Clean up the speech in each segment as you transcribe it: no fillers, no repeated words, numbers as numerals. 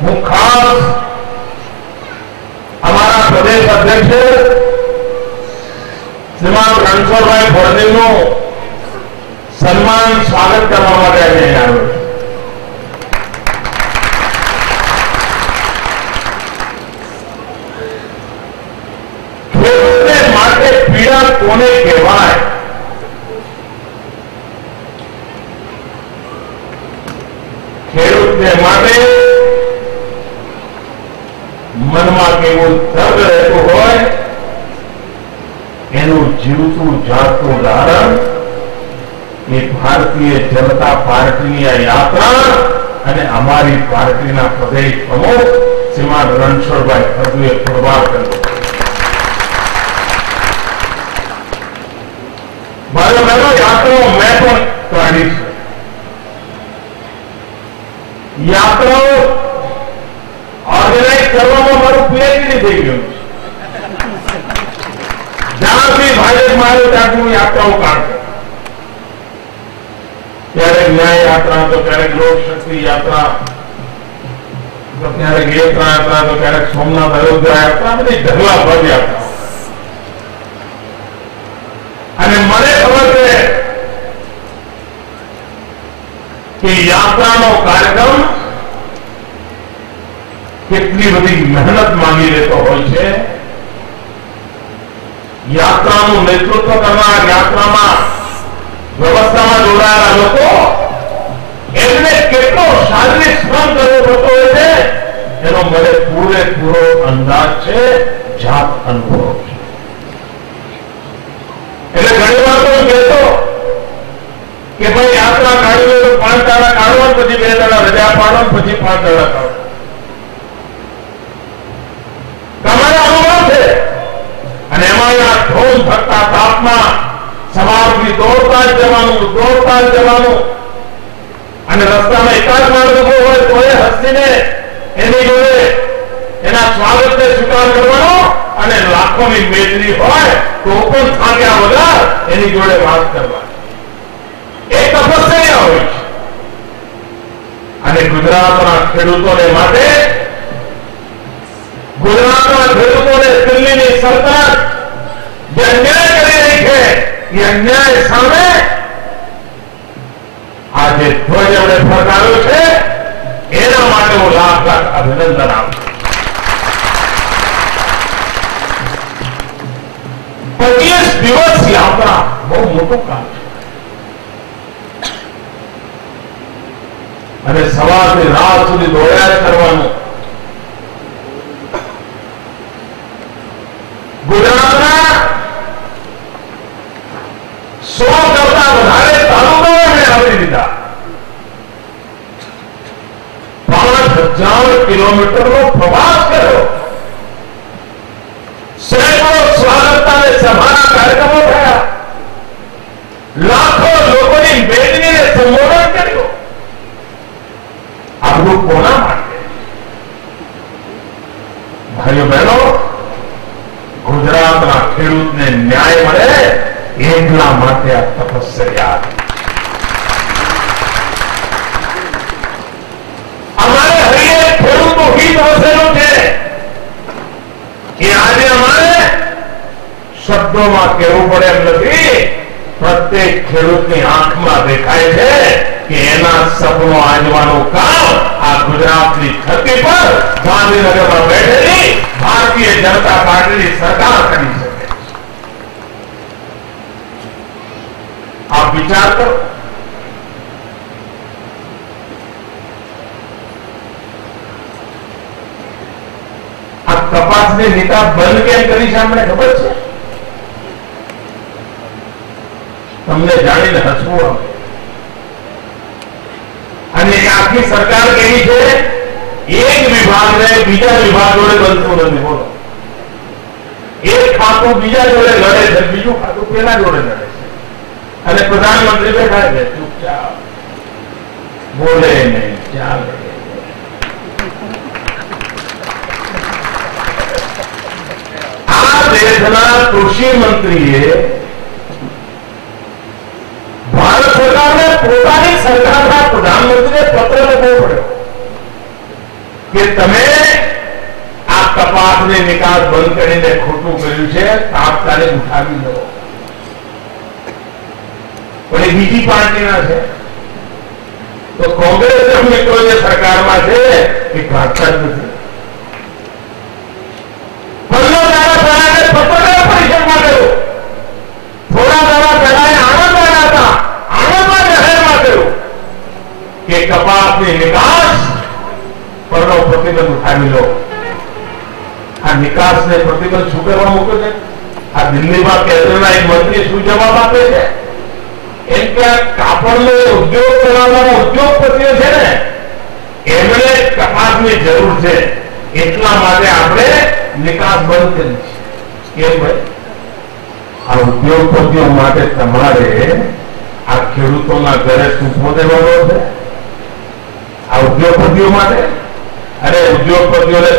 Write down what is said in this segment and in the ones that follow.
હું ખાસ અમારા પ્રદેશ અધ્યક્ષ શ્રીમાન રણછોડભાઈ ફળદેવનું સન્માન સ્વાગત કરવા માટે અહીં આવ્યો છું. ખેડૂતને માટે પીડા કોને કહેવાય? ખેડૂતને માટે મનમાં કેવું દર્દ રહેતું હોય એનું જીવતું જાગતું ઉદાહરણ એ ભારતીય જનતા પાર્ટીની આ યાત્રા અને અમારી પાર્ટીના પ્રદેશ પ્રમુખ શ્રીમાન રણછોડભાઈ ફળદુએ પુરવાર કર્યો. મારો બહેનો યાત્રાઓ મેં પણ કાઢી છે. યાત્રાઓ ઓર્ગેનાઇઝ કરવામાં મારું પીએચડી થઈ ગયું છે. જ્યાંથી ભાજપમાં આવ્યો ત્યાંથી હું યાત્રાઓ કાઢતો. ક્યારેક ન્યાય યાત્રા તો ક્યારેક લોકશક્તિ યાત્રા તો ક્યારેક એકતા યાત્રા તો ક્યારેક સોમનાથ અયોધ્યા યાત્રા બધી ઢગલા ભર યાત્રા. અને મને ખબર છે કે યાત્રાનો કાર્યક્રમ કેટલી બધી મહેનત માંગી લેતો હોય છે. યાત્રાનું નેતૃત્વ કરનાર, યાત્રામાં વ્યવસ્થામાં જોડાયેલા લોકો એમને કેટલો શારીરિક શ્રમ કરવો પડતો હોય છે એનો મને પૂરેપૂરો અંદાજ છે, જાત અનુભવ છે. એટલે ઘણી વાર તો કહેતો કે ભાઈ યાત્રા કાઢવી તો 5 દાડા કાઢવા, પછી 2 દાડા રજા પાડો, પછી 5 દાડા કાઢો. તમારો અનુભવ છે. અને એમાં આ ઢોલ ફરતા તાપમાં સવારથી દોડતા જ જવાનું અને રસ્તામાં એકાદ માણસ ઉભો હોય તો એ હસીને એની જોડે એના સ્વાગતને સ્વીકાર કરવાનો, અને લાખોની મેદની હોય તો પણ થાક્યા વગર એની જોડે વાત કરવાની. એ તપસ્યા હોય છે. અને ગુજરાતના ખેડૂતોને માટે, ગુજરાતના ખેડૂતોને દિલ્હીની સરકાર જે અન્યાય કરી રહી છે એ અન્યાય સામે આજે ધ્વજ એમણે ફરકાવ્યો છે, એના માટે હું લાખ અભિનંદન આપું. 25 દિવસ યાત્રા બહુ મોટું કામ છે. અને સવારથી રાત સુધી દોડ્યા કરવાનું. ગુજરાતના 100 કરતા વધારે તાલુકાઓ એમણે આવરી દીધા. 5000 કિલોમીટરનો પ્રવાસ કર્યો. સેંકડો સ્વાગત અને સભાના કાર્યક્રમો થયા. લાખો લોકોની મેદનીને સંબોધન કર્યું. આપણું કોના માટે? ભાઈઓ બહેનો, ગુજરાતના ખેડૂતને ન્યાય મળે એટલા માટે આ તપસ્યા. અમારે હૈયે ખેડૂતનું હિત વસેલું છે એ આજે અમારે શબ્દોમાં કહેવું પડે એમ નથી. પ્રત્યેક ખેડૂતની આંખમાં દેખાય છે કે એના સપનો આજવાનું કામ આ ગુજરાતની ધરતી પર ગાંધીનગરમાં બેઠેલી ભારતીય જનતા પાર્ટીની સરકાર કરી શકે. આપ વિચાર કરો. આ તપાસની નિકાસ બંધ કેમ કરી છે અમને ખબર છે? તમને જાણીને હસવું આવે. અને આખી સરકાર કેવી છે? એક વિભાગને બીજા વિભાગ જોડે બનતું નથી. બોલો, એક ખાતું બીજા જોડે લડે છે, બીજું ખાતું પેલા જોડે લડે છે. અને પ્રધાનમંત્રી બેઠા છે ચૂપચાપ, બોલે નહીં, ચાલે. આ દેશના કૃષિ મંત્રીએ ભારત સરકારને પોતાની સરકારના પ્રધાનમંત્રીને પત્ર લખવો પડ્યો કે તમે આ કપાસની નિકાસ બંધ કરીને ખોટું કર્યું છે, તાત્કાલિક ઉઠાવી લો. પણ એ બીજી પાર્ટીના છે. તો કોંગ્રેસના મિત્રો જે સરકારમાં છે એ કાઢતા જ નથી. પત્રકાર પરિષદમાં કહ્યું, થોડા દાડા પહેલા આણંદમાં હતા, આણંદમાં જાહેરમાં કહ્યું કે કપાસની નિકાસ પરનો પ્રતિબંધ ઉઠાવી લો. આ નિકાસને પ્રતિબંધ શું કરવા મૂક્યો છે? આ દિલ્હીમાં કેન્દ્રના એક મંત્રી શું જવાબ આપે છે? એમ કે કાપડનો ઉદ્યોગ ચલાવવાના ઉદ્યોગપતિઓ છે ને, એમણે કપાસની જરૂર છે, એટલા માટે આપણે નિકાસ બંધ કરી છે. કેમ ભાઈ? આ ઉદ્યોગપતિઓ માટે તમારે આ ખેડૂતોના ઘરે સૂફો દેવાનો છે? આ ઉદ્યોગપતિઓ માટે? અરે ઉદ્યોગપતિઓને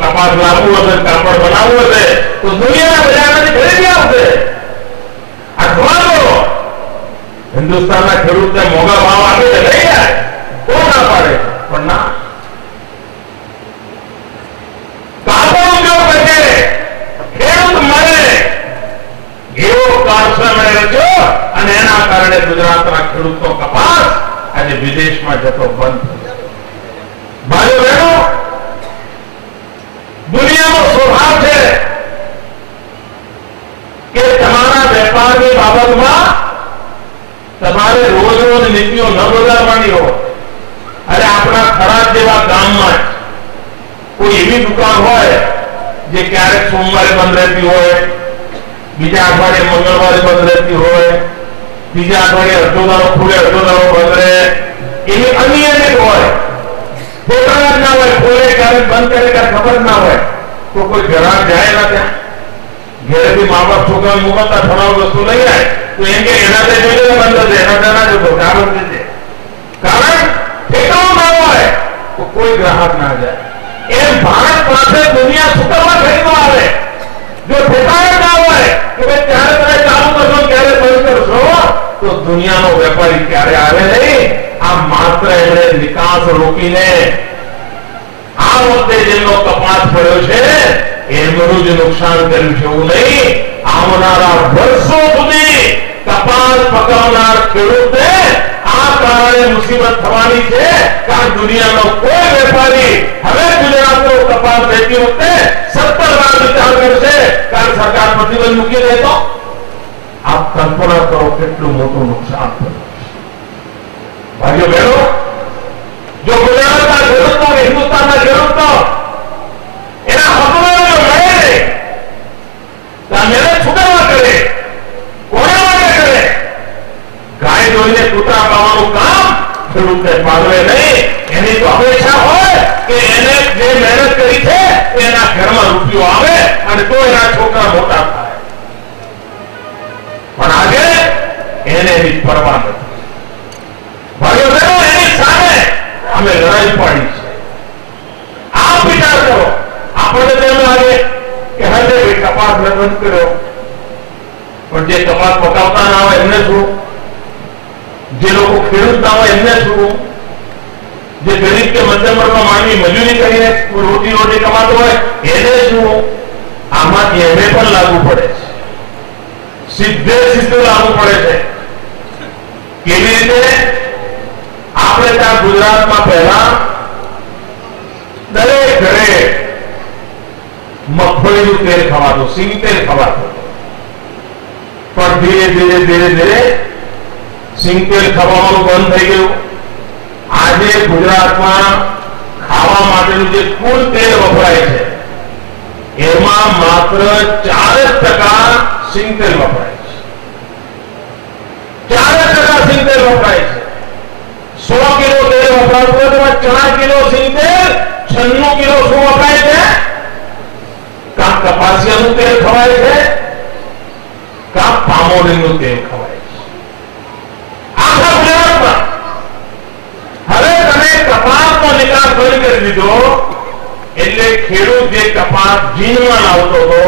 કપાસ લાવવું હશે, કાપડ બનાવવું હશે તો દુનિયાના બજારમાંથી ખરીદી આવશે. આ ખવાલો હિન્દુસ્તાનના ખેડૂતને મોંઘા ભાવ આપે છે, લઈ જાય, કોણ ના પાડે? પણ ના, કાપડ ઉદ્યોગ વચ્ચે ખેડૂત મરે એવો કારસો મેં રચ્યો અને એના કારણે ગુજરાતના ખેડૂતનો કપાસ આજે વિદેશમાં જતો બંધ થયો. ભાઈઓ બહેનો, દુનિયાનો સ્વભાવ છે કે તમારા વેપારની બાબતમાં તમારે રોજ રોજ નીતિઓ ન બદલવાની હોય. અરે આપણા ખરાબ જેવા ગામમાં કોઈ એવી દુકાન હોય જે ક્યારેક સોમવારે બંધ રહેતી હોય, બીજા અઠવાડિયે મંગળવારે બંધ રહેતી હોય, બીજા અઠવાડિયે અડધો દાડો ખુલે અડધો દાડો બંધ રહે, એવી અનિયમિત હોય, પોતાના જ ના હોય, ખોલે ક્યારે બંધ કરે ક્યારે ખબર ના હોય, તો કોઈ ગ્રાહક જાય ના ત્યાં ઘેરેથી મા બાપ છોકરા મુકાતા ફરાવ વસ્તુ લઈ જાય તો એમ કે એના તે જોઈ બંધ હશે, એના ત્યાં ના જતો, કારણ છે ઠેકાણું ના હોય તો કોઈ ગ્રાહક ના જાય. એમ ભારત પાસે દુનિયા સુકરવા ખરીદવા આવે. જો ઠેકાણ ના હોય કે ભાઈ ત્યારે તમે ચાલુ કરશો ક્યારે બંધ કરશો તો દુનિયાનો વેપારી ક્યારે આવે નહીં. આ માત્ર એમણે નિકાસ રોકીને આ વખતે જેમનો કપાસ પડ્યો છે એમનું જ નુકસાન કર્યું છે એવું નહીં. આવનારા વર્ષો સુધી કપાસ પકવનાર ખેડૂતને આ કારણે મુસીબત થવાની છે. કારણ દુનિયાનો કોઈ વેપારી હવે ગુજરાતનો કપાસ વેચતી વખતે 70 વાર વિચાર કરશે, કારણ સરકાર પ્રતિબંધ મૂકી દે તો આપ કલ્પના કરો કેટલું મોટું નુકસાન થયું. ભાઈઓ બહેનો, જો ગુજરાતના ખેડૂતો હિન્દુસ્તાનના ખેડૂતો એના હકો જો મળે તો આ મહેનત છૂટાવા કરે, કોના માટે કરે? ગાય જોઈને કૂતરા પાવાનું કામ ખેડૂતને પાડવે નહીં. એની તો અપેક્ષા હોય કે એને જે મહેનત કરી છે એના ઘરમાં રૂપિયો આવે અને તો એના છોકરા મોટા થાય. પણ આજે એને એની પરવા નથી. ભાઈઓ બહેનો, એની સામે અમે લડાઈ પાડી છે. આપ વિચાર કરો, આપણને તેમ લાગે કે હવે ભાઈ કપાસ બંધ કર્યો, પણ જે કપાસ પકાવતા ના હોય એમને શું? જે લોકો ખેડૂત ના હોય એમને શું? જે ગરીબ કે મધ્યમ વર્ગમાં માનવી મજૂરી કરીને રોટી કમાતો હોય એને શું? આમાંથી એને પણ લાગુ પડે છે, સીધે લાગુ પડે છે. કેવી રીતે? આપણે ત્યાં ગુજરાતમાં પહેલા દરેક ઘરે મગફળીનું તેલ ખવાતું, સિંગ તેલ ખવાતું, પણ ધીરે ધીરે સિંગ તેલ ખવાનું બંધ થઈ ગયું. આજે ગુજરાતમાં ખાવા માટેનું જે કુલ તેલ વપરાય છે એમાં માત્ર 4% સિંગ તેલ વપરાય છે. 4% સિંગ તેલ વપરાય છે. 100 કિલો તેલ વપરાતું હોય તેમાં 4 કિલો સિંગ તેલ, 96 કિલો શું વપરાય છે? કાં કપાસિયાનું તેલ ખવાય છે, કાં પામોલીનું તેલ ખવાય છે. આખા ગુજરાતમાં હવે તમે કપાસનો નિકાસ બંધ કરી દીધો એટલે ખેડૂત જે કપાસ જીનમાં લાવતો હતો,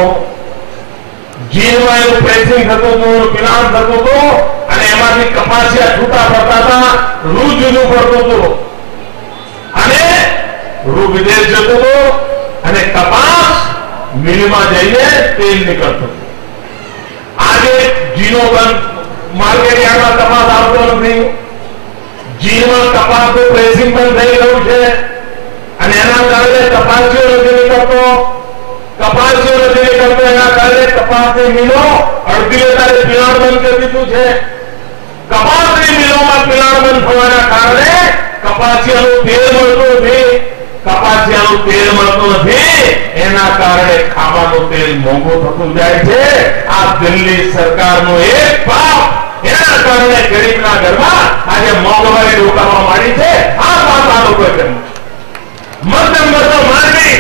જીનમાં એનું પ્રેસિંગ થતું હતું, પિલાણ થતું હતું અને એમાંથી કપાસિયા છૂટા પડતા હતા, રૂ જુદું પડતું હતું અને રૂ વિદેશ જતો હતો અને કપાસ મિલમાં જઈને તેલ નીકળતું હતું. આજે જીનો બંધ, માર્કેટ યાર્ડમાં કપાસ આવતો નથી. જીનમાં કપાસનું પ્રેસિંગ બંધ થઈ ગયું છે અને એના કારણે કપાસીઓ નથી નીકળતો. એના કારણે કપાસની મિલો અડધી વધારે પિલાણ બંધ કરી દીધું છે. કપાસની મિલોમાં પિલાણ બંધ થવાના કારણે કપાસિયાનું તેલ મળતું નથી. એના કારણે ખાવાનું તેલ મોંઘું થતું જાય છે. આ દિલ્હી સરકારનું એક પાપ. એના કારણે ગરીબના ઘરમાં આજે મોંઘવારી રોકાવા માંડી છે. આ પાપ આ લોકોએ કર્યું છે. મધ્યમ વર્ગનો માનવી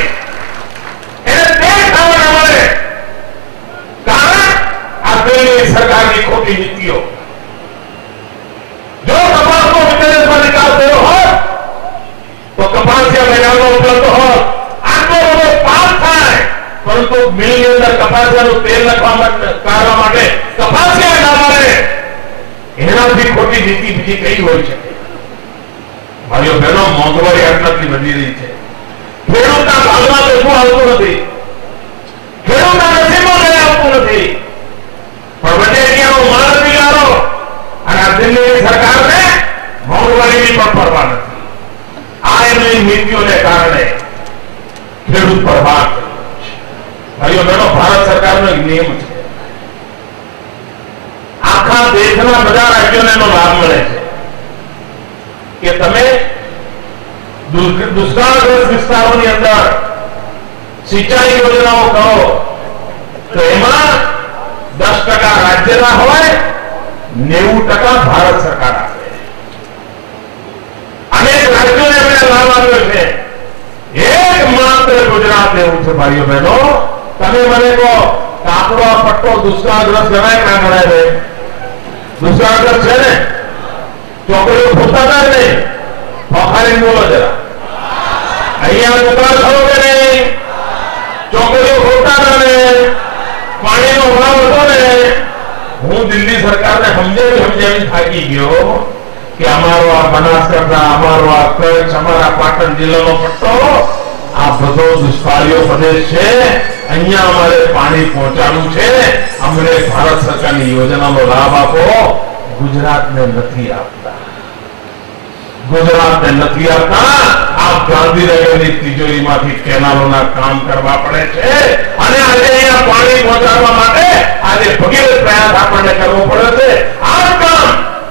એને તેલ ખાવા ન મળે. કારણ આ દિલ્હી સરકારની ખોટી નીતિઓ. જો કપાસનો વિદેશમાં નિકાલ થયો હોત તો કપાસિયા બજારમાં ઉપલબ્ધ હોત. આટલો બધો પાક થાય, પરંતુ મિલની અંદર કપાસિયાનું તેલ કાઢવા માટે કપાસિયા ના મળે. એનાથી ખોટી નીતિ બીજી કઈ હોય છે? ભાઈઓ બહેનો, મોંઘવારી આટલાથી વધી રહી છે. ખેડૂતના ભાગમાં તો શું આવતું નથી, ખેડૂતના નસીબમાં કઈ આવતું નથી. પણ વચેટિયાનો માલ બિગાડો અને આ દિલ્હીની સરકારને મોંઘવારીની પણ પરવા નથી. આ એમની નીતિઓને કારણે ખેડૂત બરબાદ. ભાઈઓ બહેનો, ભારત સરકારનો એક નિયમ છે, આખા દેશના બધા રાજ્યોને એનો લાભ મળે છે કે તમે દુષ્કાળગ્રસ્ત વિસ્તારોની અંદર સિંચાઈ યોજનાઓ કરો તો એમાં 10% રાજ્યના હોય, 90% ભારત સરકાર આપે. અનેક રાજ્યોને એમણે લાભ આપ્યો છે. એકમાત્ર ગુજરાત એવું છે. ભાઈઓ બહેનો, તમે મને કહો કે આપણો આ પટ્ટો દુષ્કાળગ્રસ્ત ગણાય ના ગણાય? રે દુષ્કાળગ્રસ્ત છે ને? ચોકડીઓ ફૂટતા હતા નહીં? ફોખારી બોલો જરા. અહીંયા દુકાળ થયો કે નહીં? ચોકડીઓ ફૂટતા હતા ને? પાણીનો અભાવ હતો ને? હું દિલ્હી સરકારને સમજાવી થાકી ગયો કે અમારો આ બનાસકાંઠા, અમારો આ કચ્છ, અમારા પાટણ જિલ્લાનો પટ્ટો આ બધો દુષ્કાળીય પ્રદેશ છે. અહીંયા અમારે પાણી પહોંચાડવું છે. અમને ભારત સરકારની યોજનાનો લાભ આપો. ગુજરાતને નથી આપતા. આ ગાંધીનગરની તિજોરીમાંથી કેનાલોના કામ કરવા પડે છે અને આજે અહીંયા પાણી પહોંચાડવા માટે આજે ભગીરથ પ્રયાસ આપણને કરવો પડે છે. આ કામ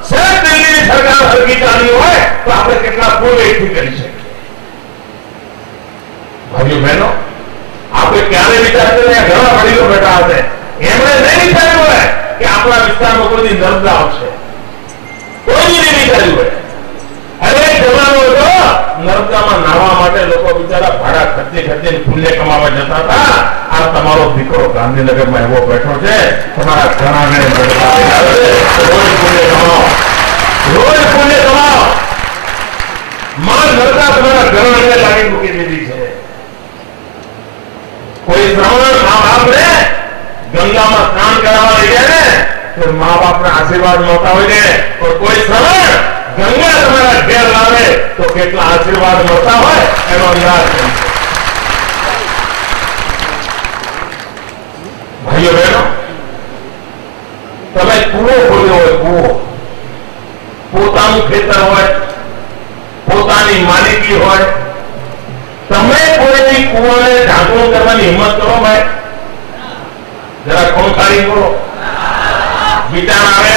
શહેર દિલ્હીની સરકાર હરકી ચાલી હોય તો આપણે કેટલા પૂર્વેથી કરી શકીએ? ભાઈઓ બહેનો, આપણે ક્યારે વિચારતા ઘણા વડીલો બેઠા હશે, એમણે નહીં વિચાર્યું હોય કે આપણા વિસ્તારમાં કોઈ નર્મદા આવશે. કોઈ નહીં વિચાર્યું હોય. અરે જવાનો હતો, નર્મદામાં નાહવા માટે લોકો બિચારા ભાડા ખર્ચે પુણ્ય કમાવા જતા હતા. આ તમારો દીકરો ગાંધીનગરમાં એવો બેઠો છે, તમારા ઘણા રોજ પુણ્ય કમાઓ. માં નર્મદા તમારા ઘણા લાગી મૂકી દીધી છે. કોઈ શ્રવણ મા બાપને ગંગામાં સ્નાન કરાવવા લઈ જાય ને તો મા બાપના આશીર્વાદ મળતા હોય છે. કોઈ શ્રવણ ગંગા તમારા ઘેર લાવે તો કેટલા આશીર્વાદ મળતા હોય એનો અંદાજ કરી. ભાઈઓ બહેનો, તમે કૂવો ખોલ્યો હોય, કૂવો પોતાનું ખેતર હોય, પોતાની માલિકી હોય, તમે કોઈ કૂવાને ઢાંકણું કરવાની હિંમત કરો ભાઈ? જરા ખોંખારી કરો. વિચાર આવે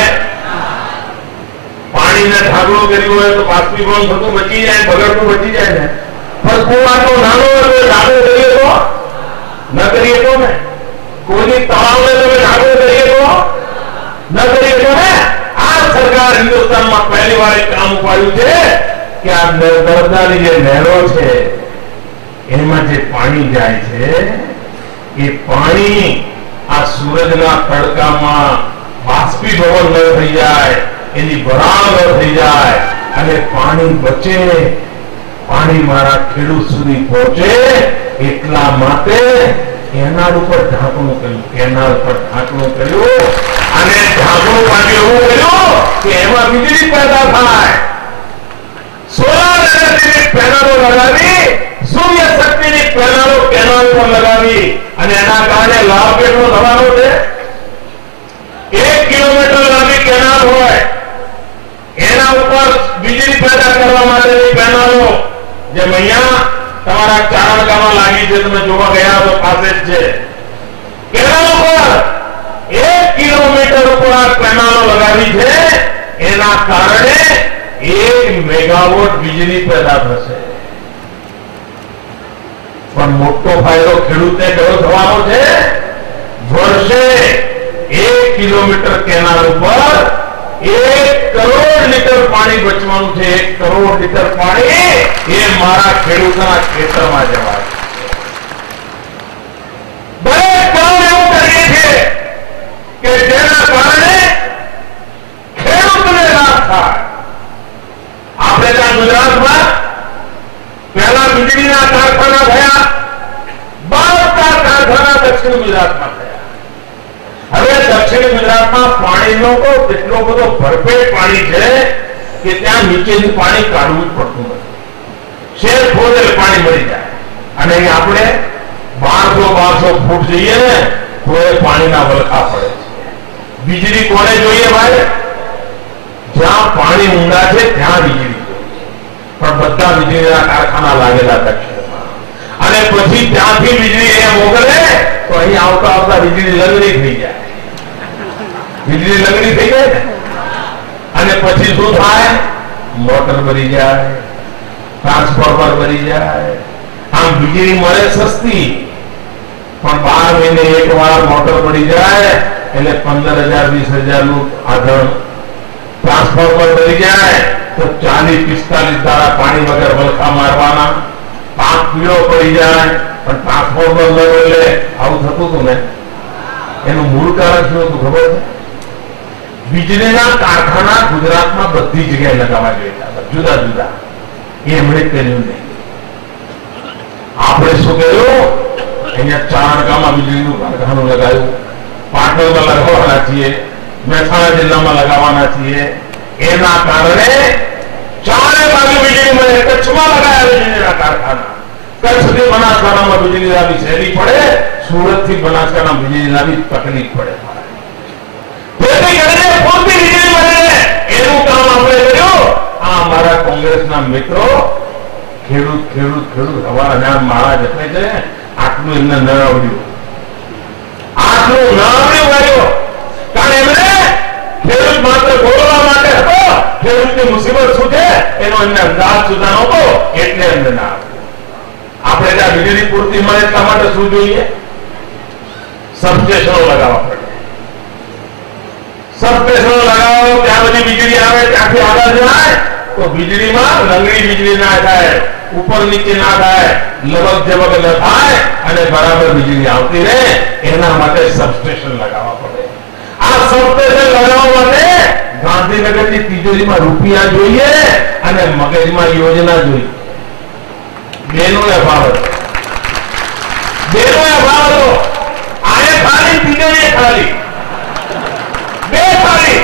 પાણીને ઢાંકણું કર્યું હોય તો બાષ્પીભવન થતું બચી જાય, બગડતું બચી જાય ને. પણ કૂવાનો નાનો હોય ઢાંકણું કરીએ તો ન કરીએ તો ને? કોઈની તળાવને તમે ઢાંકણું કરીએ તો ન કરીએ તો ને? આ સરકાર હિન્દુસ્તાનમાં પહેલી વાર એક કામ ઉપાડ્યું છે કે આ નર્મદાની જે નહેરો છે એમાં જે પાણી જાય છે એ પાણી આ સૂરજના તડકામાં બાષ્પીભવન ન થઈ જાય, એની વરાળ ન થઈ જાય અને પાણી બચે, પાણી મારા ખેડૂત સુધી પહોંચે. એટલા માટે કેનાલ ઉપર ઢાંકણું કર્યું, કેનાલ પર ઢાંકણું કર્યું અને ઢાંકણું માટે એવું કર્યું કે એમાં વીજળી પેદા થાય. સોલાર એનર્જીની પેનલો લગાવી સૂર્ય શક્તિની પેનલો કેનાલ પર લગાવી અને એના કારણે લાભ કેટલો થવાનો છે? 1 કિલોમીટર લાંબી કેનાલ હોય, એના ઉપર વીજળી પેદા કરવા માટેની પેનલો જેમ અહીંયા તમારા ચારણગામાં લાગી છે, તમે જોવા ગયા તો પાસે જ છે. કેનાલ પર 1 કિલોમીટર ઉપર આ પેનલો લગાવી છે, એના કારણે 1 મેગાવોટ વીજળી પેદા થશે. પણ મોટો ફાયદો ખેડૂતને કયો થવાનો છે? વર્ષે 1 કિલોમીટર કેનાલ ઉપર 1 કરોડ લીટર પાણી બચવાનું છે. 1 કરોડ લીટર પાણી એ મારા ખેડૂતના ખેતરમાં જવા છે. દરેક કામ એવું કરીએ છીએ કે જેના કારણે ખેડૂતને લાભ થાય. આપણે ત્યાં ગુજરાતમાં પહેલા વીજળીના કારખાના થયા, 12 કારખાના દક્ષિણ ગુજરાતમાં થયા. હવે દક્ષિણ ગુજરાતમાં પાણીનો તો એટલો બધો ભરપેટ પાણી છે કે ત્યાં નીચેથી પાણી કાઢવું જ પડતું નથી. શેર ખોદે પાણી મળી જાય. અને આપણે 1200 ફૂટ જઈએ ને તો એ પાણીના વલખા પડે છે. વીજળી કોને જોઈએ ભાઈ? જ્યાં પાણી ઊંડા છે ત્યાં વીજળી. પણ બધા વીજળીના કારખાના લાગેલા દક્ષિણમાં, અને પછી ત્યાંથી વીજળી એ મોકલે તો અહીં આવતા આવતા વીજળી લંગડી થઈ જાય. વીજળી લંગડી થઈ જાય અને પછી શું થાય? મોટર ભરી જાય, ટ્રાન્સફોર્મર ભરી જાય. આમ વીજળી મળે સસ્તી, પણ 12 મહિને એકવાર મોટર પડી જાય એટલે 15,000-20,000 નું આધણ. ટ્રાન્સફોર્મર ભરી જાય તો 40-45 દાડા પાણી વગર વલખા મારવાના. પાક પીળો પડી જાય પણ ટ્રાન્સફોર્મર ન બદલે. આવું થતું હતું ને, એનું મૂળ કારણ શું હતું ખબર છે? વીજળીના કારખાના ગુજરાતમાં બધી જગ્યાએ લગાવવા જોઈએ, જુદા જુદા. એમણે કર્યું નહીં. આપણે શું કર્યું? અહીંયા ચારણગામાં વીજળીનું કારખાનું લગાવ્યું, પાટણમાં લગાવવાના છીએ, મહેસાણા જિલ્લામાં લગાવવાના છીએ. એના કારણે ચારે બાજુ વીજળી મળે. કચ્છમાં લગાયા વીજળીના કારખાના. કચ્છથી બનાસકાંઠામાં વીજળી લાવી સહેલી પડે, સુરતથી બનાસકાંઠામાં વીજળી લાવી તકલીફ પડે. જેથી કરીને પૂરતી વીજળી મળે એનું કામ આપણે કર્યું. આ મારા કોંગ્રેસના મિત્રો ખેડૂત ખેડૂત ખેડૂત હવાના માળા જપે છે. આટલું એમને ન આવડ્યું, આટલું ન આવડ્યું. કારણ એમને ખેડૂત માત્ર બોલવા માટે હતો, ખેડૂતની મુસીબત શું છે એનો એમને અંદાજ સુધા નહોતો, એટલે એમને ના આવ્યું. આપણે ત્યાં વીજળી પૂરતી મળે એટલા માટે શું જોઈએ? સબસ્ટેશનો લગાવવા પડે. સબસ્ટેશનો લગાવો ત્યાં બધી વીજળી આવે, ત્યાંથી આગળ જાય તો વીજળીમાં લંગડી વીજળી ના થાય, ઉપર નીચે ના થાય, લવક જવક ન થાય અને બરાબર વીજળી આવતી રહે. એના માટે સબસ્ટેશન લગાવવા પડે. આ સબસ્ટેશન લગાવવા માટે ગાંધીનગરની તિજોરીમાં રૂપિયા જોઈએ અને મગજમાં યોજના જોઈએ. બેનો અભાવ હતો. બેનો અભાવ હતો. આને ખાલી, તિજોરી ખાલી, બે ખાલી.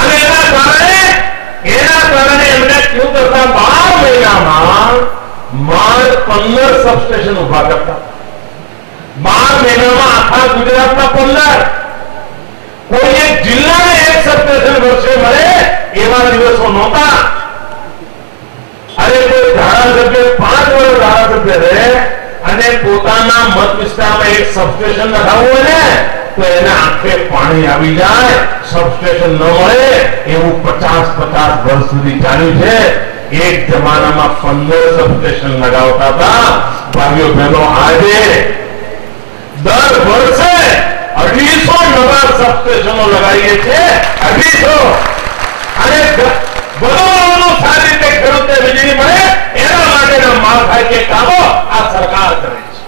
અને એના કારણે એમને શું કરતા? 12 મહિનામાં માત્ર 15 સબસ્ટેશન ઉભા કરતા. 12 મહિનામાં આખા ગુજરાતના 15. કોઈ એક જિલ્લાને એક સબસ્ટેશન વર્ષે મળે એવા દિવસો નહોતા. અરે કોઈ ધારાસભ્ય 5 વર્ષ ધારાસભ્ય રહે અને પોતાના મત વિસ્તારમાં એક સબસ્ટેશન નખાવવું હોય ને તો એને આંખે પાણી આવી જાય. સબસ્ટેશન ન મળે એવું 50 વર્ષ સુધી ચાલ્યું છે. એક જમાનામાં 15 સબસ્ટેશન લગાવતા હતા. ભાઈઓ બહેનો, આજે દર વર્ષે 250 નવા સબસ્ટેશનો લગાવીએ છીએ. 250. અને બધું સારી રીતે ખેડૂતને વીજળી મળે એના માટેના માળખાકીય કામો આ સરકાર કરે છે.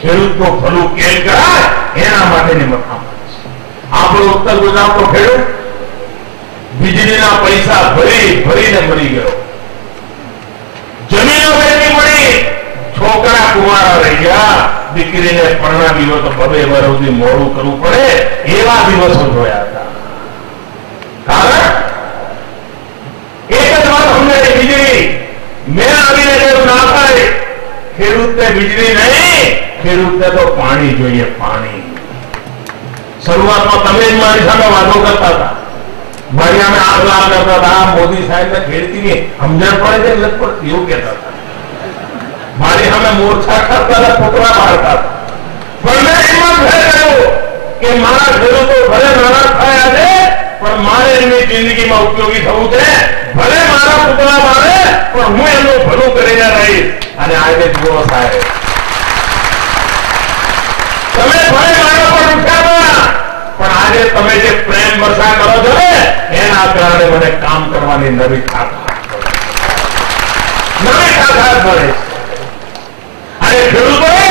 ખેડૂતનું ભલું કેમ કરાય એના માટેની મથામણ છે. આપણો ઉત્તર ગુજરાતનો ખેડૂત વીજળીના પૈસા ભરીને મરી ગયો. જમીનો વેચી મળી, છોકરા કુંવારા રહી ગયા. દીકરીને પરણાવી હોય તો 2 વર્ષ સુધી મોડું કરવું પડે એવા દિવસો જોયા હતા. કારણ એક જ વાત અમને વીજળી મેં આવીને જેવું ના થાય ખેડૂતને વીજળી નહીં, ખેડૂતને તો પાણી જોઈએ, પાણી. શરૂઆતમાં તમે જ મારી સામે વાતો કરતા હતા, મારી સામે આગ લાગ કરતા હતા, મોદી સાહેબને ખેડતીની સમજણ પડે છે નથી પડતી એવું કહેતા હતા. મારી સામે મોરચા કરતા હતા, પુતળા પાડતા હતા. પણ મેં હિંમત કર્યો કે મારા ખેડૂતો ભલે નારાજ થયા છે, પણ મારે એમની જિંદગીમાં ઉપયોગી થવું છે. ભલે મારા પુતળા મારે, પણ હું એમનું ભલું કરીને રહીશ. અને આજે જુઓ સાહેબ, તમે ભલે મારા પર ઉઠ્યા, પણ આજે તમે જે પ્રેમ વર્ષા કરો છો ને, એના કારણે મને કામ કરવાની નવી તાકાત મળે છે. અને ખેડૂતોએ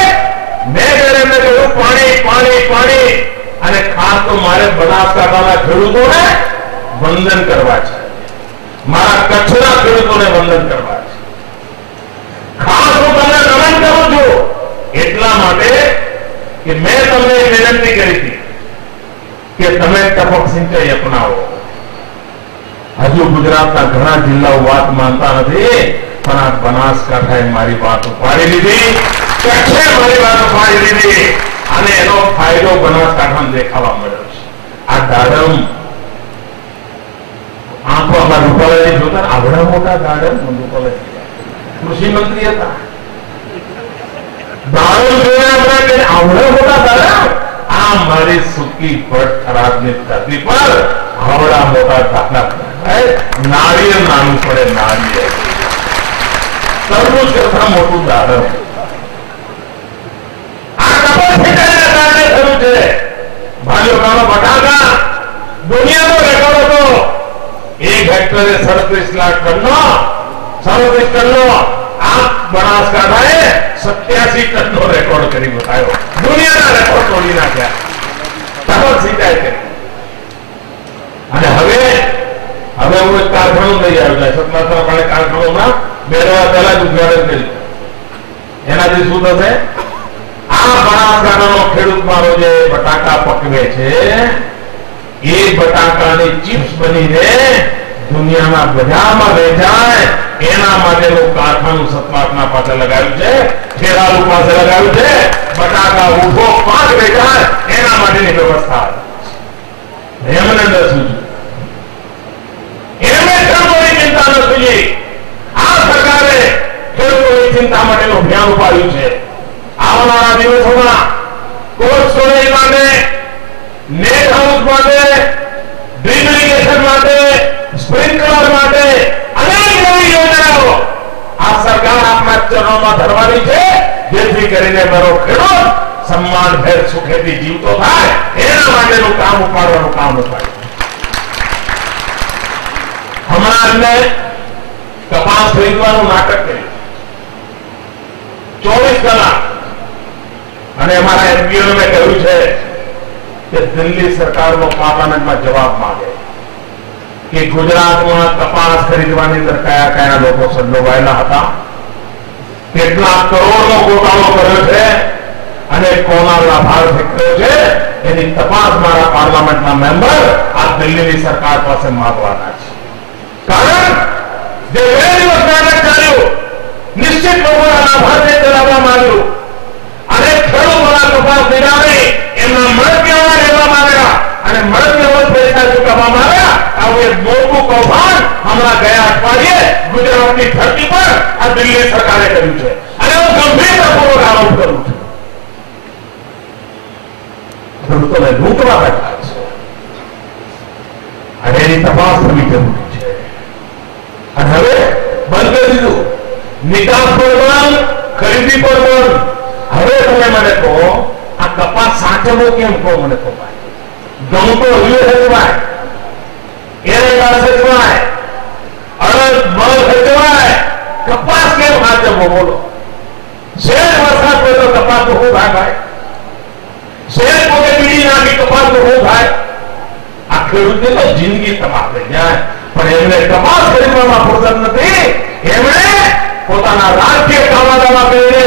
મેં એમને કહ્યું પાણી પાણી પાણી. અને ખાસ તો મારે બનાસકાંઠાના ખેડૂતોને વંદન કરવા છે, મારા કચ્છના ખેડૂતોને વંદન કરવા છે. ખાસ હું તમને નમન કરું છું એટલા માટે કે મેં તમને વિનંતી કરી હતી કે તમે ટપક સિંચાઈ અપનાવો. હજુ ગુજરાતના ઘણા જિલ્લાઓ વાત માનતા નથી, પણ આ બનાસકાંઠાએ મારી વાત ઉપાડી લીધી, કચ્છે મારી વાત ઉપાડી લીધી. અને એનો ફાયદો બનાસકાંઠામાં દેખાવા મળ્યો છે. આ દાડમ આંખોમાં રૂપાલાજી જોતા, આવડા મોટા દાડમ રૂપાલાજી કૃષિ મંત્રી હતા, દાડમ જોયા કે આવડા મોટા દાડમ. આ મારી સુકી ભટ્ટ ખરાબની ધરતી પર આવડા મોટા દાડા, નાળિયેર નાનું પડે, નાળિયેર તરબૂચ કરતા મોટું દાડમ. બટાકા દુનિયાનો રેકોર્ડ હતો, 1 હેક્ટરે 37 લાખ ટનનો, 37 ટનનો. આ બનાસકાંઠાએ 87 ટનનો રેકોર્ડ કરી બતાવ્યો, દુનિયાના રેકોર્ડ તોડી નાખ્યા. ટપક સિંચાઈ કરી. અને હવે હું એક કારખાનું લઈ આવ્યો, સતલાસરા પાડે કારખાનું 2 પહેલા જ ઉદ્ઘાટન કર્યું. એનાથી શું થશે? આ બનાસકાંઠાનો ખેડૂત મારો જે બટાકા પકવે છે, એ બટાકાની ચિપ્સ બનીને દુનિયાના બજારમાં વેચાય, એના માટેનું કારખાનું સતલાસના પાસે લગાવ્યું છે, ખેરાલુ પાસે લગાવ્યું છે. બટાકા ઉભો પાક વેચાય એના માટેની વ્યવસ્થા એમને દસું છું. એમને ખેડૂતોની ચિંતા નથી. આ સરકારે ખેડૂતોની ચિંતા માટેનું અભિયાન ઉપાડ્યું છે. આવનારા દિવસોમાં કોલ્ડ સ્ટોરેજ માટે, નેટ હાઉસ માટે, ડ્રીપ ઇરિગેશન માટે, સ્પ્રિંકલર માટે અનેક નવી યોજનાઓ આ સરકાર આપણા ચરણોમાં ધરવાની છે, જેથી કરીને મારો ખેડૂત સન્માનભેર સુખેથી જીવતો થાય, એના માટેનું કામ ઉપાડવાનું કામ ઉપાડ્યું. હમણાં અમને કપાસ ખરીદવાનું નાટક કર્યું 24 કલાક. અને અમારા એમપીઓને મેં કહ્યું છે કે દિલ્હી સરકારનો પાર્લામેન્ટમાં જવાબ માંગે કે ગુજરાતમાં કપાસ ખરીદવાની અંદર કયા કયા લોકો સંડોવાયેલા હતા, કેટલા કરોડનો ગોટાળો કર્યો છે અને કોના લાભાર્થ કર્યો છે, એની તપાસ મારા પાર્લામેન્ટના મેમ્બર આ દિલ્હીની સરકાર પાસે માંગવાના છે. કારણ જે 2 દિવસ નાટક ચાલ્યું, નિશ્ચિત લોકોના લાભાર્થે ચલાવવામાં આવ્યું અને ખેડૂતોના કપાસ નિરાવે એમના મળતિયાઓને લેવામાં આવ્યા અને મળતિયાઓ પૈસા ચૂકવવામાં આવ્યા. આવું એક મોટું કૌભાંડ હમણાં ગયા અઠવાડિયે ગુજરાતની ધરતી પર આ દિલ્હી સરકારે કર્યું છે. અને હું ગંભીરતાપૂર્વક આરોપ કરું છું. ખેડૂતોને લૂંટવા બેઠા છે અને એની તપાસ થવી જરૂરી છે. અને હવે બંધ કરી દીધું, નિકાસ પર બંધ, ખરીદી પર બંધ. હવે તમે મને કહો, આ કપાસ સાચવવો કેમ? કહો મને કહો ભાઈ. ઘઉં તો હજુ સચવાય, એરંડા સચવાય, અડદ મગ સચવાય, કપાસ કેમ સાચવવો? બોલો. શેર વરસાદ પડે તો કપાસ તો શું થાય ભાઈ? શેર પોતે બીડી નાખી કપાસ તો શું થાય? આ ખેડૂતની તો જિંદગી તબાહ થઈ જાય. પણ એમને કપાસ ખરીદવામાં ફુરસત નથી. એમણે પોતાના રાજકીય કામદાવા કરીને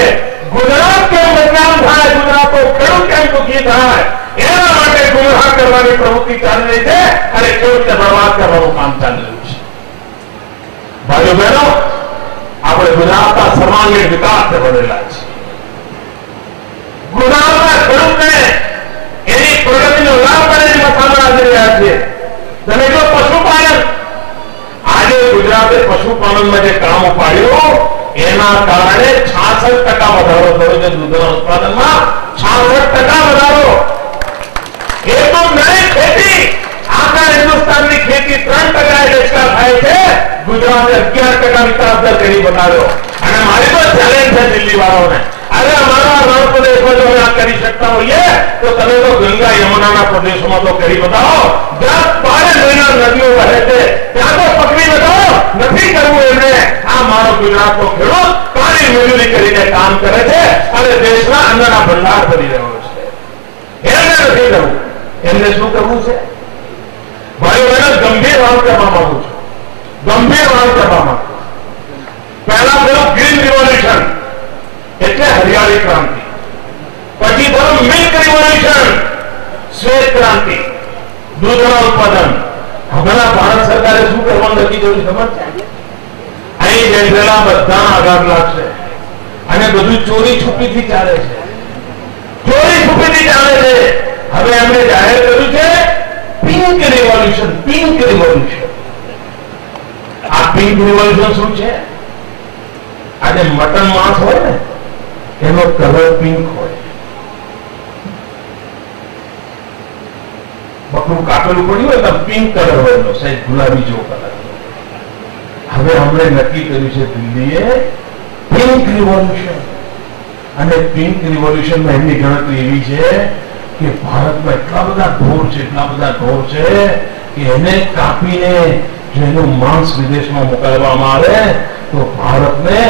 ગુજરાત કેમ બદનામ થાય, ગુજરાતનો ખેડૂત કેમ દુઃખી થાય, એના માટે ગુમરાહ કરવાની પ્રવૃત્તિ ચાલી રહી છે અને ખેડૂતને બરબાદ કરવાનું કામ ચાલી રહ્યું છે. ભાઈઓ બહેનો, આપણે ગુજરાતના સર્વાંગીણ વિકાસ બનેલા છે. ગુજરાતના ખેડૂતને એની પ્રગતિનો લાભ મળે એની મથામણ આવી રહ્યા છે. તમે જો પશુપાલન, આજે ગુજરાતે પશુપાલનમાં જે કામ ઉપાડ્યું એના કારણે 66% વધારો થયો છે. દૂધના ઉત્પાદનમાં 66% વધારો. એ તો નહીં, ખેતી આખા હિન્દુસ્તાનની ખેતી 3% એક્સ્ટ્રા થાય છે. ગુજરાતે 11% વિકાસ દર કરી બતાવ્યો. અને મારી તો ચેલેન્જ છે દિલ્હી વાળાઓને, અરે અમારા રણ પ્રદેશમાં જો આ કરી શકતા હોઈએ તો તમે તો ગંગા યમુનાના પ્રદેશોમાં તો કરી બતાવો. જ્યાં 12 મહિના નદીઓ વહે છે ત્યાં તો પકડી બતાવો. નથી કરવું એમને. આ મારો ગુજરાતનો ખેડૂત કાળી મજૂરી કરીને કામ કરે છે અને દેશના અન્નના ભંડાર કરી રહ્યો છે. એમને નથી કરવું. એમને શું કરવું છે? ભાઈઓ બહેનો, ગંભીર વાત કરવા માંગુ છું. ગંભીર વાત કરવા માંગુ છું. પહેલા પેલું ગ્રીન રિવોલ્યુશન એટલે હરિયાળી ક્રાંતિ, પછી પેલું મિલ્ક રિવોલ્યુશન શ્વેત ક્રાંતિ, દૂધના ઉત્પાદન. હમણાં ભારત સરકારે શું કરવાનું નક્કી કર્યું ખબર છે? અહીં બેઠેલા બધા આઘાત લાગશે અને બધું ચોરી છુપીથી ચાલે છે. ચોરી છુપીથી ચાલે છે. હવે એમણે જાહેર કર્યું છે પિંક રિવોલ્યુશન. Pink revolution. આ પિંક રિવોલ્યુશન શું છે? આજે મટન માંસ હોય ને એનો કલર પિંક હોય. બકરું કાપેલું પડ્યું હોય તો પિંક કલર હોય, સાહેબ ગુલાબી જેવો કલર. હવે અમને નક્કી કર્યું છે દિલ્હીએ પિંક રિવોલ્યુશન. અને પિંક રિવોલ્યુશનમાં એમની ગણતરી એવી છે કે ભારતમાં એટલા બધા ઢોર છે, એટલા બધા ઢોર છે કે એને કાપીને જો એનું માંસ વિદેશમાં મોકલવામાં આવે તો ભારતને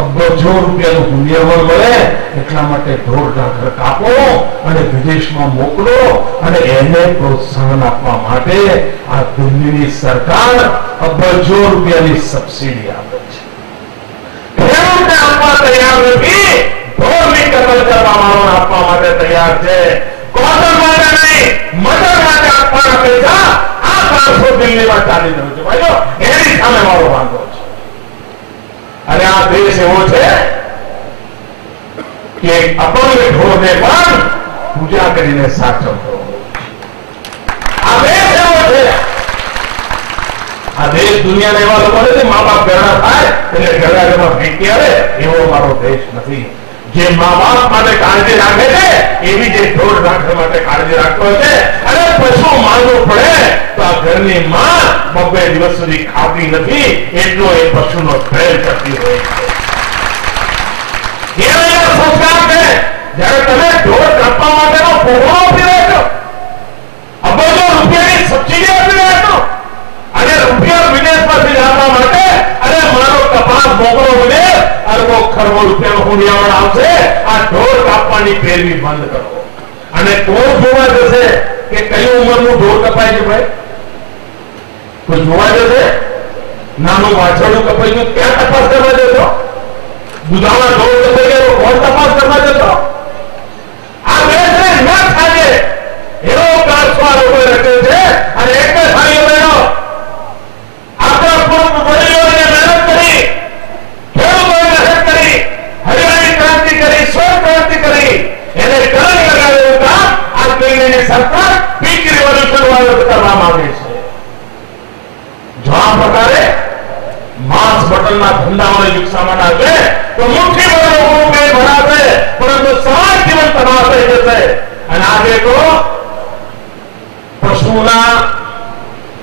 અબજો રૂપિયાનું પુણ્યબળ મળે. એટલા માટે ઢોર ઢાંકર કાપો અને વિદેશમાં મોકલો અને એને પ્રોત્સાહન આપવા માટે આ દિલ્હીની સરકાર અબજો રૂપિયાની સબસિડી આપે છે. ખેડૂતને આપવા તૈયાર નથી, ઢોરની કતલ કરવા વાળાને આપવા માટે તૈયાર છે. કોટન માટે નહીં, મટન માટે આપવાના પૈસા આ 400 દિલ્હીમાં ચાલી રહ્યું છે. ભાઈઓ, એની સામે મારો વાંધો છે. અને આ દેશ એવો છે કે અપંગ ઢોરને પણ પૂજા કરીને સાચવતો. આ દેશ એવો છે. આ દેશ દુનિયાના એવા લોકો નથી મા બાપ ગરડા થાય એટલે ગરડામાં ફેંકી આવે એવો મારો દેશ નથી. જે મા બાપ માટે કાળજી રાખે છે એવી જે ઢોર ઢાંકર માટે કાળજી રાખતો છે. અને પશુ મારવું પડે તો આ ઘરની માં 2 દિવસ સુધી ખાતી નથી એટલો એ પશુનો પ્રેમ કરતી હોય છે. એવા સંસ્કાર છે. જયારે તમે ઢોર કાપવા માટેનો પોગળો આપી રહ્યા છો, અબજો રૂપિયાની સબસિડી આપી રહ્યા છો અને રૂપિયા વિદેશમાંથી લાવવા માટે અરે મારો કપાસ મોકલો વિદેશ અરબો ખરબો રૂપિયાનો હુંડિયામણ આવશે. આ ઢોર કાપવાની પેરવી બંધ કરો. અને કોણ જોવા જશે કે કઈ ઉંમરનું ઢોર કપાય છે? ભાઈ, કોઈ જોવા જશે? નાનું વાછરડું કપાઈ ગયું ક્યાં તપાસ કરવા જશો? દુધાળા ઢોર કપાઈ ગયો કોણ તપાસ કરવા જશો? આ દેશને ન થાય એવો કાચવા લોકો રચે છે. અને એક જ ભાઈઓ બહેનો આપણા પૂર્વ વડીલોએ મહેનત કરી, ખેડૂતોએ મહેનત કરી, હરિયાળી ક્રાંતિ કરી, સ્વર્ણ ક્રાંતિ કરી, એને કલંક લગાવેલું કામ આ દિલ્હીની સરકાર પિંક રિવોલ્યુશન વાળો કરવા માંગે છે. જો આ પ્રકારે માંસ બટનના ધંધાઓને વિકસાવવાના છે તો મુઠ્ઠીભર લોકોનું પેટ ભરાશે પરંતુ સમાજ જીવન તબાહ થઈ જશે. અને આજે તો પશુના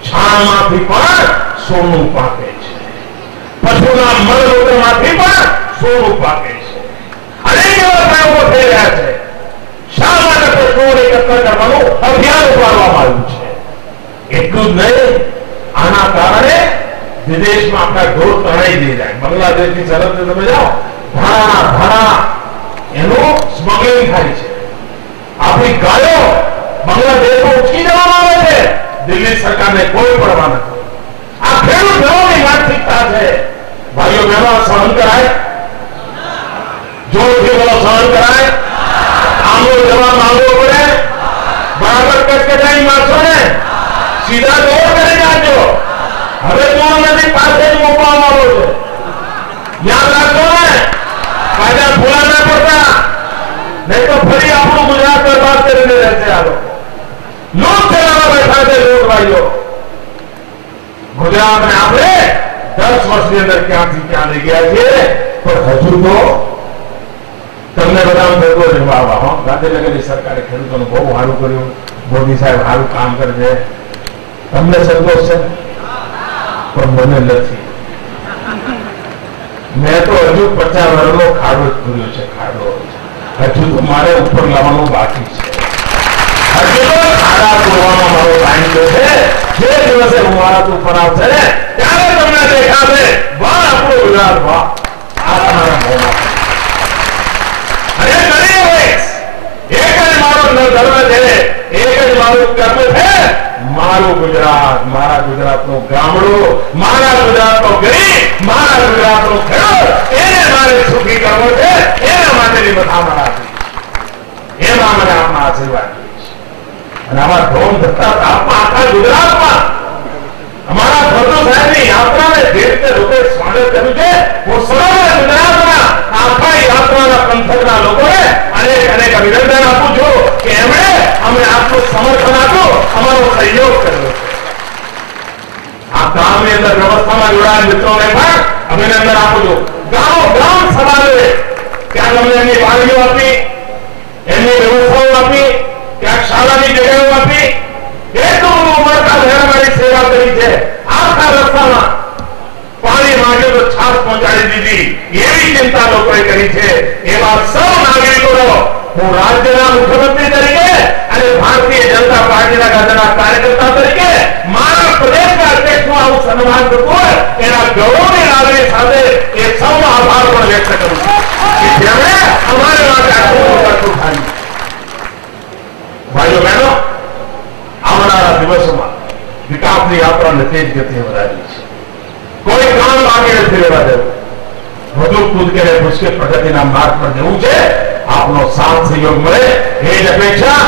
છાણમાંથી પણ સોનું પાકે છે, પશુના મળમૂત્રમાંથી પણ સોનું પાકે છે. અનેક એવા પ્રયોગો થઈ રહ્યા છે. શા માટે પશુઓને એકત્ર કરવાનું અભિયાન ઉપાડવામાં આવ્યું છે? એટલું જ નહીં, આના કારણે વિદેશમાં આપણા ઢોર તણાઈ દઈ જાય. બાંગ્લાદેશની સરહદે તમે જાઓ, ભાડા એનું સ્મગલિંગ થાય છે. આપણી ગાયો બાંગ્લાદેશમાં ઉચકી જવામાં આવે છે. દિલ્હી સરકારને કોઈ પડવા નથી. આ ખેડૂત ઘરોની માનસિકતા છે. ભાઈઓ બહેનો, સહન કરાય? જોરથી બોલો, સહન કરાય? આમનો જવાબ માંગવો પડે. બરાબર કચકચાઈ મારશો ને સીધા દોર કરી નાખજો. હવે પૂર્ણ નદી પાસે જ મૂકવામાં આવ્યો છે. યાદ રાખજો ને, કાયદા આ લોકો લૂંટ ચલાવવા બેઠા છે. લૂંટવાઈઓ ગુજરાતને આપણે 10 વર્ષની અંદર ક્યાંથી ક્યાં લઈ ગયા છીએ, પણ હજુ તો તમને બધા ભેગો રહેવા આવા. ગાંધીનગરની સરકારે ખેડૂતોનું બહુ સારું કર્યું. મોદી સાહેબ સારું કામ કરે છે. તમને સંતોષ છે? પણ મને નથી. મેં તો હજુ 50 વર્ષનો ખાડો જ પૂર્યો છે. ખાડો હજુ તો મારે ઉપર લાવવાનું બાકી છે. હજુ તો ખાડા પૂરવાનો મારો ટાઈમ છે. જે દિવસે હું મારા ઉપર આવશે ને ત્યારે તમને દેખાશે, વાહ આપણું ગુજરાત, વાહ આ તમારા મોમાં. અને કરી હોઈશ એક જ મારો ધર્મ છે, એક જ મારું કર્મ છે. મારું ગુજરાત, મારા ગુજરાતનું ગામડું, મારા ગુજરાતનો ગરીબ, મારા ગુજરાતનો ખેડૂત, એને મારે સુખી કરવો છે. એના માટેની મથામણ આપી, એમાં મને આપના આશીર્વાદ અને આમાં ધોમ ધક્કા તાપમાં આખા ગુજરાતમાં અમારા ફરદુ સાહેબની યાત્રાને જે રીતે લોકોએ સ્વાગત કર્યું છે, હું સમગ્ર ગુજરાતના આખા યાત્રાના પંથકના લોકોને અનેક અનેક અભિનંદન આપું છું કે એમણે અમને આટલું સમર્થન આપ્યું, અમારો સહયોગ કર્યો છે. આ ગામની અંદર વ્યવસ્થામાં જોડાયેલ મિત્રોને પણ અભિનંદન આપું છું. ગામો ગામ સમાજે ત્યાં અમને એમની વાડીઓ આપી, એમની વ્યવસ્થાઓ આપી, ક્યાંક શાળાની જગ્યાઓ આપી, એટલું ઉમરતા ધર્મની સેવા કરી છે. આખા રસ્તામાં પાણી માંગ્યું તો છાસ પહોંચાડી દીધી, એવી ચિંતા લોકોએ કરી છે. એવા સૌ નાગરિકોનો હું રાજ્યના મુખ્યમંત્રી તરીકે અને ભારતીય જનતા પાર્ટીના ગાંધીના કાર્યકર્તા તરીકે મારા પ્રદેશના અધ્યક્ષનું આવું સન્માન થતું હોય એના ગૌરવની લાગણી સાથે એ સૌનો આભાર પણ વ્યક્ત કરું છું કે જેમણે અમારે માટે આટલું કરતું થાય. ભાઈઓ બહેનો, આવનારા દિવસોમાં વિકાસની યાત્રાને તેજ ગતિએ વધારી છે. કોઈ કામ બાકી નથી રહેવા દેવું. વધુ કૂદકે પુષ્કે પ્રગતિના માર્ગ પર જવું છે. આપનો સાથ સહયોગ મળે એ જ અપેક્ષા